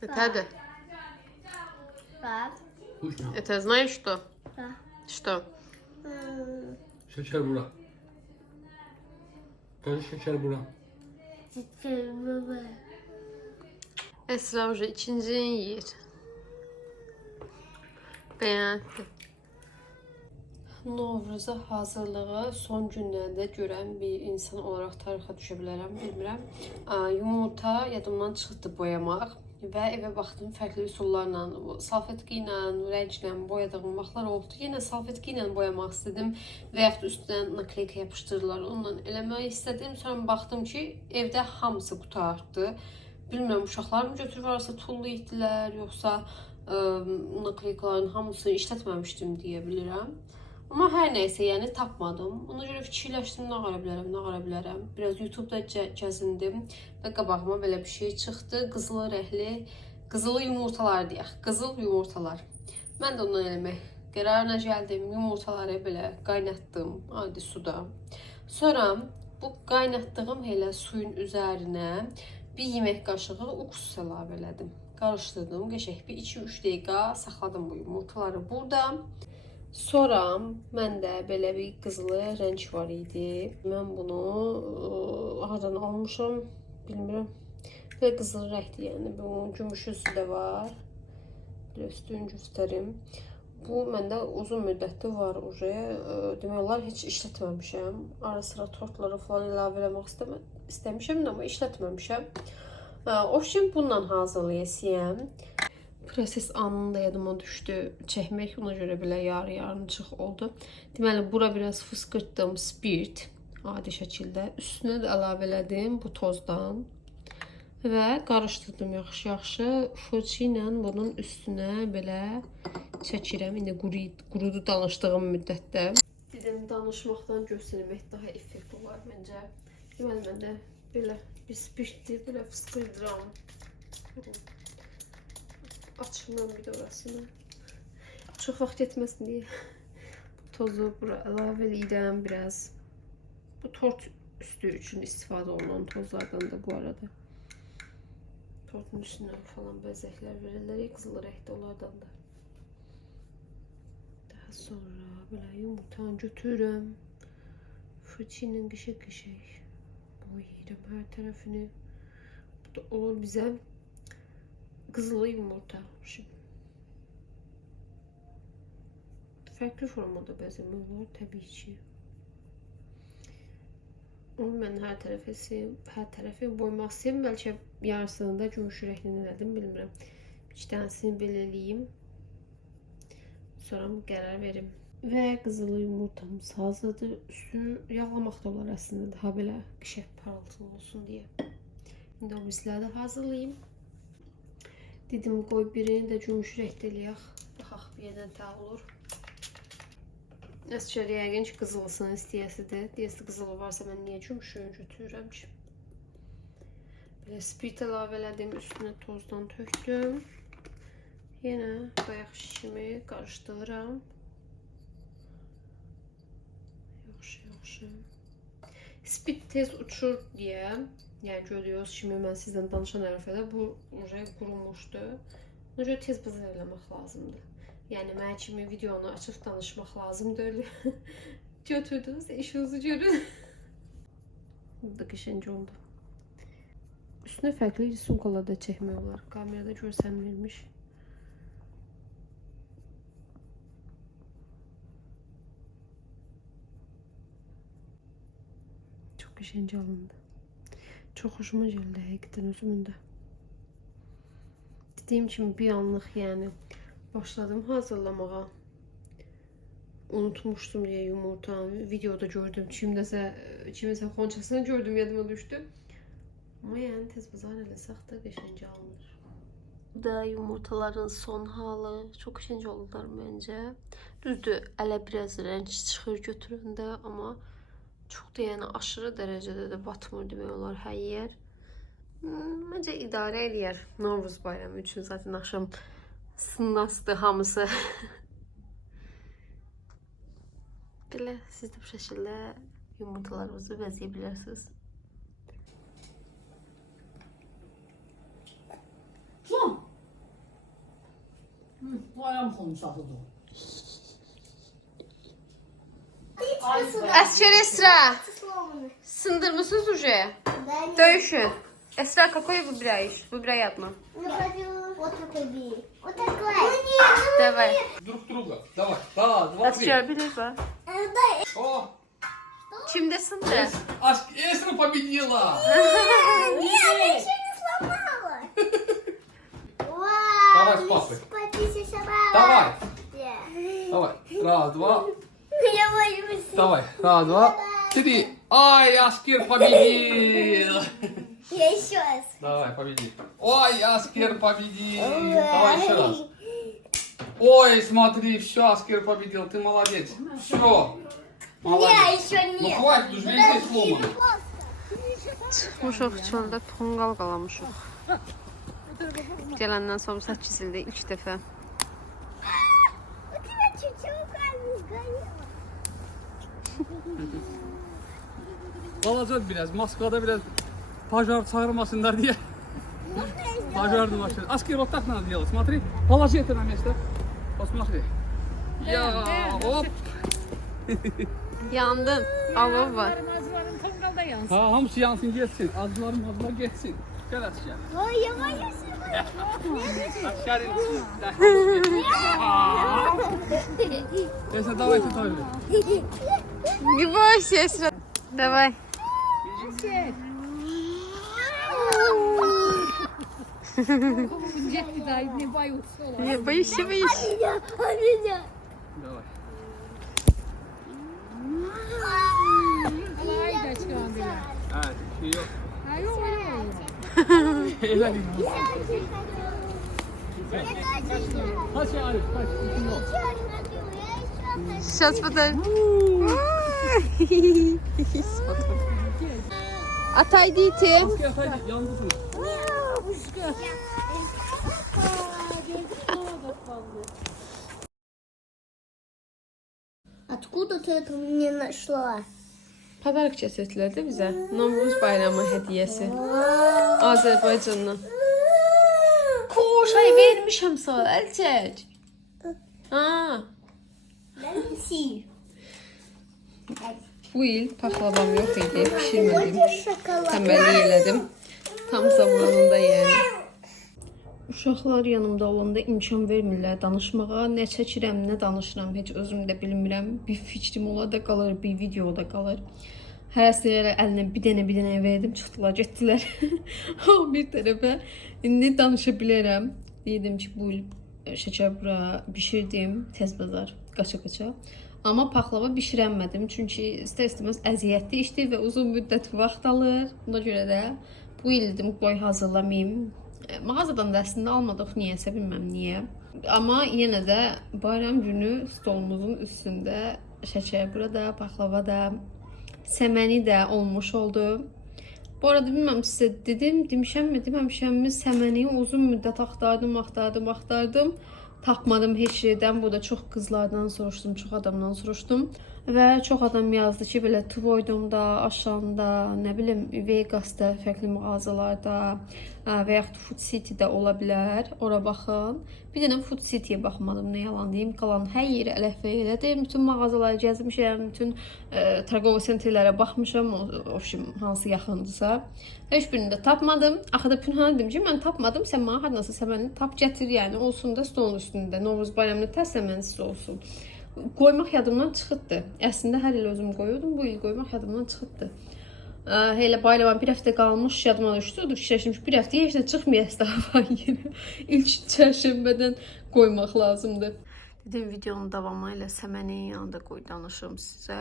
Это Да. Вкусно. Это знаешь что? Да. Что? Şeker bura. Gel şeker bura. Esra уже ikincini yiyir. Beğendi. Novruza hazırlığı son günlərdə görən bir insan olaraq tarixə düşə bilərəm, bilmirəm. Yumurta yadımdan çıxdı boyamaq və evə baxdım fərqli üsullarla, salfetki ilə, rənglə boyadığım vaxtlar oldu. Yenə salfetki ilə boyamaq istədim və yaxud üstünə nakleyka yapışdırırlar, onunla eləmək istədim. Sonra baxdım ki, evdə hamısı qutardı. Bilmirəm, uşaqlar mı götürüb varsa tullu etdilər, yoxsa nakleykaların hamısını işlətməmişdim deyə bilirəm. Amma hər nəysə, yəni tapmadım. Ona görə fikirləşdim, nə qara bilərəm. Biraz YouTube-da gəzindim və qabağıma belə bir şey çıxdı. Qızılı rəhli, qızılı yumurtalar deyək, qızıl yumurtalar. Mən də ondan eləmək qərarına gəldim. Yumurtaları belə qaynatdım adi suda. Sonra bu qaynatdığım elə suyun üzərinə bir yemək qaşığı уксус əlavə elədim. Qarışdırdım, qəşəng bir 2-3 dəqiqə saxladım bu yumurtaları burada. Sonra məndə belə bir qızılı rəng var idi. Mən bunu hardan almışam, bilmirəm. Belə qızılı rəngdir, yəni bunun gümüşüsü də var. Belə üstünü göstərim. Bu məndə uzun müddətdir var oraya. Demək olar heç işlətməmişəm. Ara sıra tortları falan əlavə eləmək istəmişəm, amma işlətməmişəm. O üçün bununla hazırlayacağam. Proses anında yadıma düşdü çəkmək, ona görə belə yarı-yarımçıq oldu. Deməli, bura biraz fıskırtdım spirt adi şəkildə. Üstünə də əlavə elədim bu tozdan və qarışdırdım yaxşı-yaxşı. Fırça ilə bunun üstünə belə çəkirəm. İndi qurudu danışdığım müddətdə. Dedim, danışmaqdan göstərmək daha effekt olar məncə. Deməli, mən də belə bir spirtdir, belə fıskırdıram. Açımdan bir də orasını. Çox vaxt getməsin deyə tozu bura əlavə edirəm biraz. Bu tort üstü üçün istifadə olunan tozlardan da bu arada. Tortun üstünə falan bəzəklər verirlər, qızıl rəngdə onlardan da. Daha sonra belə yumurtanı götürürəm. Fırça ilə qəşəng boyayıram hər tərəfini. Bu da olur bizə qızılı yumurta. Şimdi fərqli formada bəzəmək olar təbii ki. Onu mən hər tərəfi boymaq istəyirəm. Bəlkə yarısını da gümüş rəngini elədim, bilmirəm. İki dənəsini belə eləyim. Sonra qərar verim. Və qızılı yumurtamız hazırdır. Üstünü yağlamaq da olar əslində, daha belə qəşəng parıltılı olsun deyə. İndi o bizləri də hazırlayayım. Dedim, qoy birini də gümüş rəngdə eləyək. Baxaq, bir yerdən tə olur. Əsəcə yəqin ki, qızılısını istəyəsidir. Deyəsi qızılı varsa, mən niyə gümüşünü götürürəm ki? Belə spirt əlavə elədim, üstünə tozdan tökdüm. Yenə bayaq şişimi qarışdırıram. Yaxşı. Spirt tez uçur deyə. Yəni görüyoruz, şimdi mən sizdən danışan ərəfədə bu qurumuşdu. Ona görə tez bızır eləmək lazımdır. Yəni mən kimi videonu açıb danışmaq lazımdır. Götürdünüz, işinizi görün. Bu da qəşəng oldu. Üstünə fərqli risunkalar da çəkmək olar. Kamerada görsənilmiş. Çox qəşəng alındı. Çok hoşuma geldi həqiqətən özümün də. Dediyim kimi bir anlıq yəni başladım hazırlamağa. Unutmuştum deyə yumurtanı. Videoda gördüm. Kiminsə xonçasını gördüm, yadıma düşdü. Amma yəni tez bazar eləsək də qəşəng alınır. Bu da yumurtaların son halı. Çox qəşəng oldular məncə. Düzdür, ələ biraz rəng çıxır götürəndə, amma çox da yəni aşırı dərəcədə də batmır demək olar hər yer. Məncə idarə eləyər Novruz bayramı üçün. Zaten axşam sınasdı hamısı. Belə siz də bu şəkildə yumurtalarınızı bəzəyə bilərsiniz. ayağım konuşadı. Əsgər Esra. Sındırmısınız uje. Döyüşün. Esra, какой выбираешь? Выбирай одно. Я хочу вот такой бей. Вот такой. Давай. Друг друга. Давай. Раз, два, три. Əsgər bilir bax. Дай. О, Kimdə sındı? Эстра победила. Нет, я еще не сломала. Вау. Давай с папой. Спасибо, собака. Давай. Я Давай. Раз, два. боюсь. Давай. Раз, два, три. Ай, Аскер победил. Я еще раз. Давай, победи. Ой, Аскер победил. Давай еще раз. Ой, смотри, все, Аскер победил. Ты молодец. Все. Я Молодец. еще Ну нет. хватит, уже весь сломан. Çıxmışıq çöldə tonqal qalamışıq. Gələndən sonra saç çizildi ilk dəfə. У тебя чуть-чуть камень сгорел. Kalacak biraz. Moskva'da biraz пожар çağırmasınlar diye. Пожарный машина. Аскер, вот так надо делать. Смотри. Положи это на место. Посмотри. Я, оп. Yandın. Alov var. Azların tongalda yansın. Ha, hamısı yansın geçsin. Azlar geçsin. Gel aşağı. Ой, я боюсь. Aşağı in. Neyse, давай ты тоже. Не бойся, Esra. Давай. Jet bir daha ne bayılsa olur. Не бойся, бойся. Меня. Давай. Alay da çıkandılar. Evet, bir şey yok. Ha yok yok. Eğlenin. Я хочу. Kaç ya Arif, kaç. İçin yok. Сейчас подожди. Отойдите. Asker hadi, yalnızsın. Откуда ты это мне нашла? Pazarlıq gətirdilər də bizə. Novruz bayramı hədiyyəsi. Azərbaycandan. Koş, ay vermişəm sana, əl çək. Ha, Неси. bu il paxlavam yox idi, pişirmədim. Шоколад. Tənbəllik elədim. Tam zamanında yəni. Uşaqlar yanımda olanda imkan vermirlər danışmağa. Nə çəkirəm, nə danışıram, heç özüm də bilmirəm. Bir fikrim ola da qalır, bir videoda qalır. Hərəsilə əlinə bir dənə verdim, çıxdılar, getdilər. Bir tərəfə indi danışa bilərəm. Dedim ki, bu il şəkər bura bişirdim, tez bazar, qaça-qaça. Amma paxlava bişirəmədim, çünki istər-istəməz əziyyətli işdir və uzun müddət vaxt alır. Buna görə də bu il dedim, qoy hazırlamayım. Mağazadan da əslində almadıq, niyəsə bilməm niyə. Amma yenə də bayram günü stolumuzun üstündə şəkər burada, paxlava da, səməni də olmuş oldu. Bu arada bilməm sizə demişəmmi, səməni uzun müddət axtardım. Tapmadım heç yerdən. Bu da çox qızlardan soruşdum, çox adamdan soruşdum. Və çox adam yazdı ki, belə Tvoydumda, Aşanda, nə bilim, Vegasda, fərqli mağazalarda və yaxud Food City'də ola bilər. Ora baxın. Bir dənə Food City'yə baxmadım, nə yalan deyim. Qalan hər yeri ələhvə elədim. Bütün mağazaları gəzmişəm, bütün targov sentrlərə baxmışam, hansı yaxındırsa. Heç birini də tapmadım. Axırda Pünhan'a dedim ki, mən tapmadım, sən mənə hardansa səməni tap gətir, yəni olsun da stolun üstündə. Novruz bayramında tər səmənsiz olsun. Qoymaq yadımdan çıxıbdı. Əslində hər il özüm qoyurdum, bu il qoymaq yadımdan çıxıbdı. Elə bayrama bir həftə qalmış yadıma düşdü. Fikirləşmiş bir həftəyə heç də çıxmayası da var yeri. İlk çərşənbədən qoymaq lazımdır. Dedim videonun davamı ilə səmənin yanında qoy danışım sizə.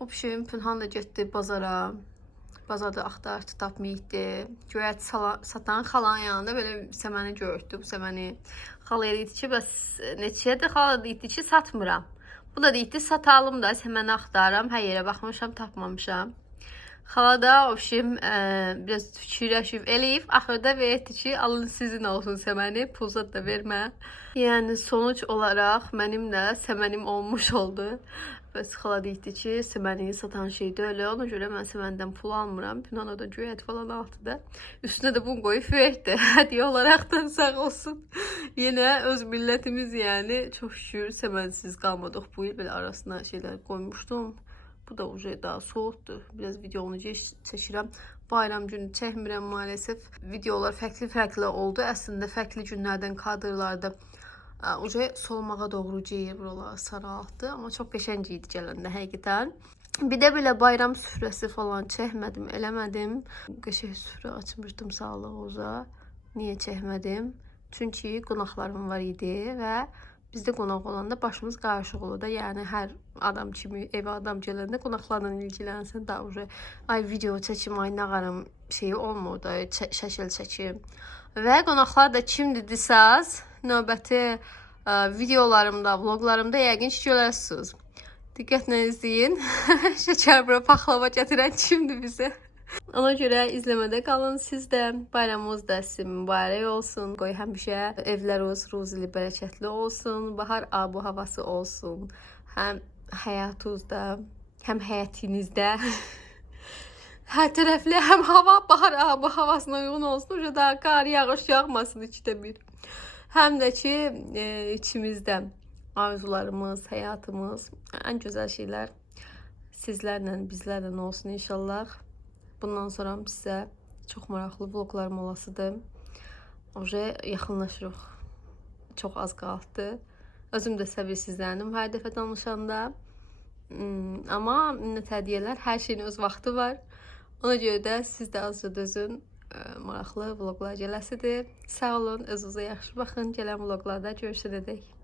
O pişirin Pünhan da getdi bazara. Bazarda axtardı, tapmayıqdı. Göyə satan xalanın yanında belə səməni gördü. Bu səməni xalaya deyildi ki, bəs neçədir? Xala deyildi ki, satmıram. Bu da deyildi, satalım da səməni axtarıram. Hər yerə baxmışam, tapmamışam. Xala da o pişim biraz fikirləşib eləyib. Axırda verdi ki, alın sizin olsun səməni, pulzat da vermə. Yəni sonuç olaraq mənim də səmənim olmuş oldu. Bəs xala deyildi ki, seməni satan şeydir öyle. Ona görə mən seməndən pul almıram. Pinano da güyət falan altıda. Üstünə də bunu qoyub verdi. Hədiyyə olaraq da sağ olsun. Yenə öz millətimiz yəni. Çox şükür semənsiz qalmadıq. Bu il belə arasına şeylər qoymuşdum. Bu da uca daha soğukdur. Biraz videonu çəkirəm. Bayram günü çəkmirəm maalesef. Videolar fərkli oldu. Əslində fərkli günlərdən kadrlarda uca solmağa doğru geyir buralar saraltdı. Amma çox qəşəng idi gələndə həqiqətən. Bir də belə bayram süfrəsi falan çəkmədim, eləmədim. Qəşəng süfrə açmışdım sağlıq oza. Niyə çəkmədim? Çünki qonaqlarım var idi və bizdə qonaq olanda başımız qarışıq olur da. Yəni hər adam kimi evə adam gələndə qonaqlarla ilgilənsən daha uca ay video çəkim, ay nağarım şeyi olmur da, şəkil çəkim. Və qonaqlar da kimdirsəz, növbəti videolarımda, vloglarımda yəqin ki görərsiniz. Diqqətlə izləyin. Şəkər bura paxlava gətirən kimdir bizə? Ona görə izləmədə qalın siz də. Bayramınız da sizin mübarək olsun. Qoy həmişə evləriniz ruzili bərəkətli olsun. Bahar abu havası olsun. Həm həyatınızda, həm həyətinizdə. Hər tərəfli həm hava bahar abu havasına uyğun olsun. Uca da qar, yağış yağmasın ikide bir. Həm də ki içimizdə arzularımız, həyatımız, ən gözəl şeylər sizlərlə, bizlərlə olsun inşallah. Bundan sonra sizə çox maraqlı vloglarım olasıdır. Oje yaxınlaşırıq. Çox az qaldı. Özüm də səbirsizləndim hər dəfə danışanda. Amma minnət hədiyyələr, hər şeyin öz vaxtı var. Ona görə də siz də azca dözün. Maraqlı vloglar gələsidir. Sağ olun, özünüzə yaxşı baxın. Gələn vloglarda görüşənədək.